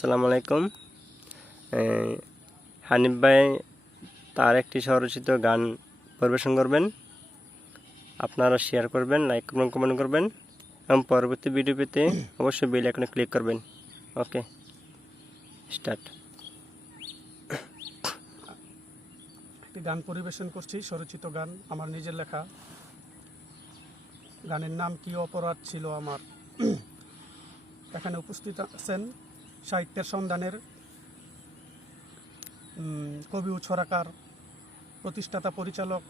আসসালামু আলাইকুম। হানিফ ভাই তার একটি স্বরচিত গান পরিবেশন করবেন। আপনারা শেয়ার করবেন, লাইক করবেন, কমেন্ট করবেন এবং পরবর্তী ভিডিও পেতে অবশ্যই বেল আইকনে ক্লিক করবেন। ওকে, স্টার্ট। একটি গান পরিবেশন করছি, স্বরচিত গান, আমার নিজের লেখা। গানের নাম কি অপরাধ ছিল আমার। এখানে উপস্থিত আছেন সাহিত্যের সন্ধানের কবি ও ছড়াকার, প্রতিষ্ঠাতা পরিচালক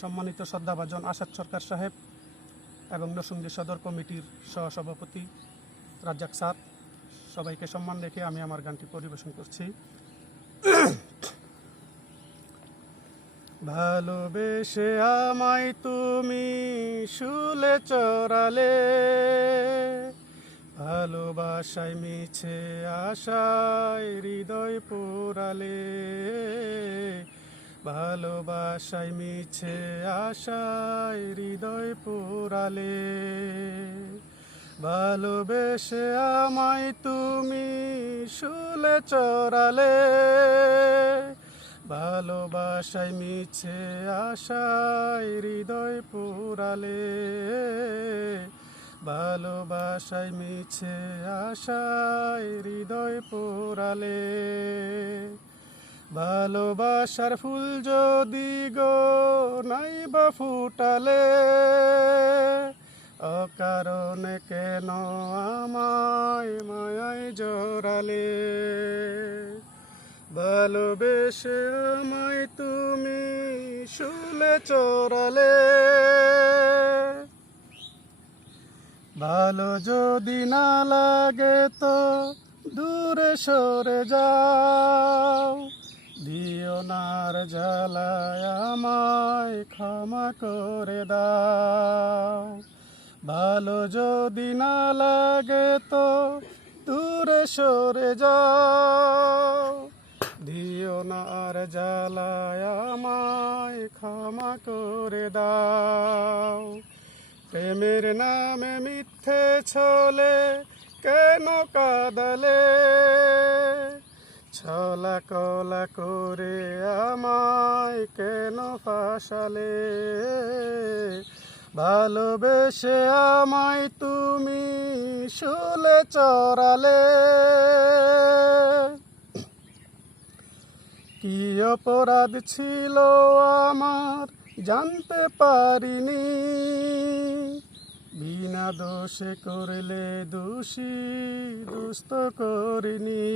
সম্মানিত শ্রদ্ধাভাজন আসাদ সরকার সাহেব এবং নরসিংদী সদর কমিটির সহসভাপতি রাজ্জাক স্যার। সবাইকে সম্মান রেখে আমি আমার গানটি পরিবেশন করছি। ভালোবেসে আমায় তুমি শুলে চড়ালে, ভালোবাসায় মিছে আশায় হৃদয় পোড়ালে, ভালোবাসায় মিছে আশায় হৃদয় পোড়ালে। ভালোবেসে আমায় তুমি শুলে চড়ালে, ভালোবাসায় মিছে আশায় হৃদয় পোড়ালে, ভালোবাসায় মিছে আশায় হৃদয় পোড়ালে। ভালোবাসার ফুল যদি গো নাইবা ফুটালে, অকারণে কেন আমায় মায়ায় জড়ালে। ভালোবেসে আমায় তুমি শুলে চড়ালে, ভালো যদি না লাগে তো দূরে সরে যাও, দিও নার জ্বালায় আমায় ক্ষমা করে দাও। ভালো যদি না লাগে তো দূরে সরে যাও, দিও নার জ্বালায় আমায় ক্ষমা করে দাও। প্রেমের নামে মিথ্যে ছলে কেন কাঁদালে, ছলা কলা করে আমায় কেন ফাঁসালে। ভালোবেসে আমায় তুমি শুলে চড়ালে, কি অপরাধ ছিল আমার জানতে পারিনি, বিনা দোষে করলে দোষী দুষ্ট করিনি।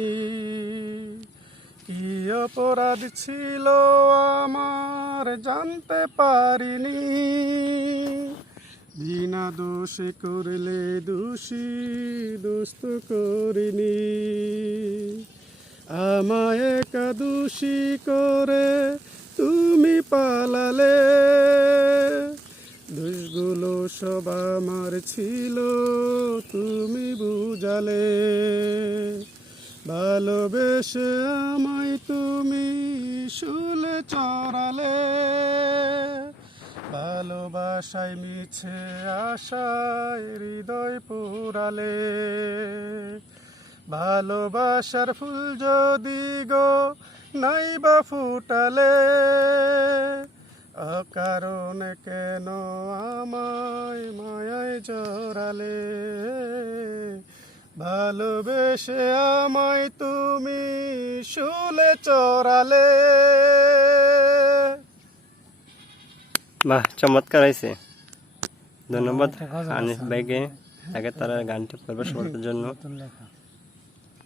কি অপরাধ ছিল আমার জানতে পারিনি, বিনা দোষে করলে দোষী দুষ্ট করিনি। আমায় একা দোষী করে তুমি পালালে, দোষগুলো সব আমার ছিল তুমি বুঝালে। ভালোবেসে আমায় তুমি শুলে চড়ালে, ভালোবাসায় মিছে আশায় হৃদয় পোড়ালে। ভালোবাসার ফুল যদি গো নাইবা ফুটালে, অকারণে কেন আমায় মায়ায় জড়ালে। ভালোবেসে আমায় তুমি শুলে চড়ালে। বাহ, চমৎকার হয়েছে। ধন্যবাদ হানিফ ভাইকে তাকে তার গানটি পরিবেশন করার জন্য।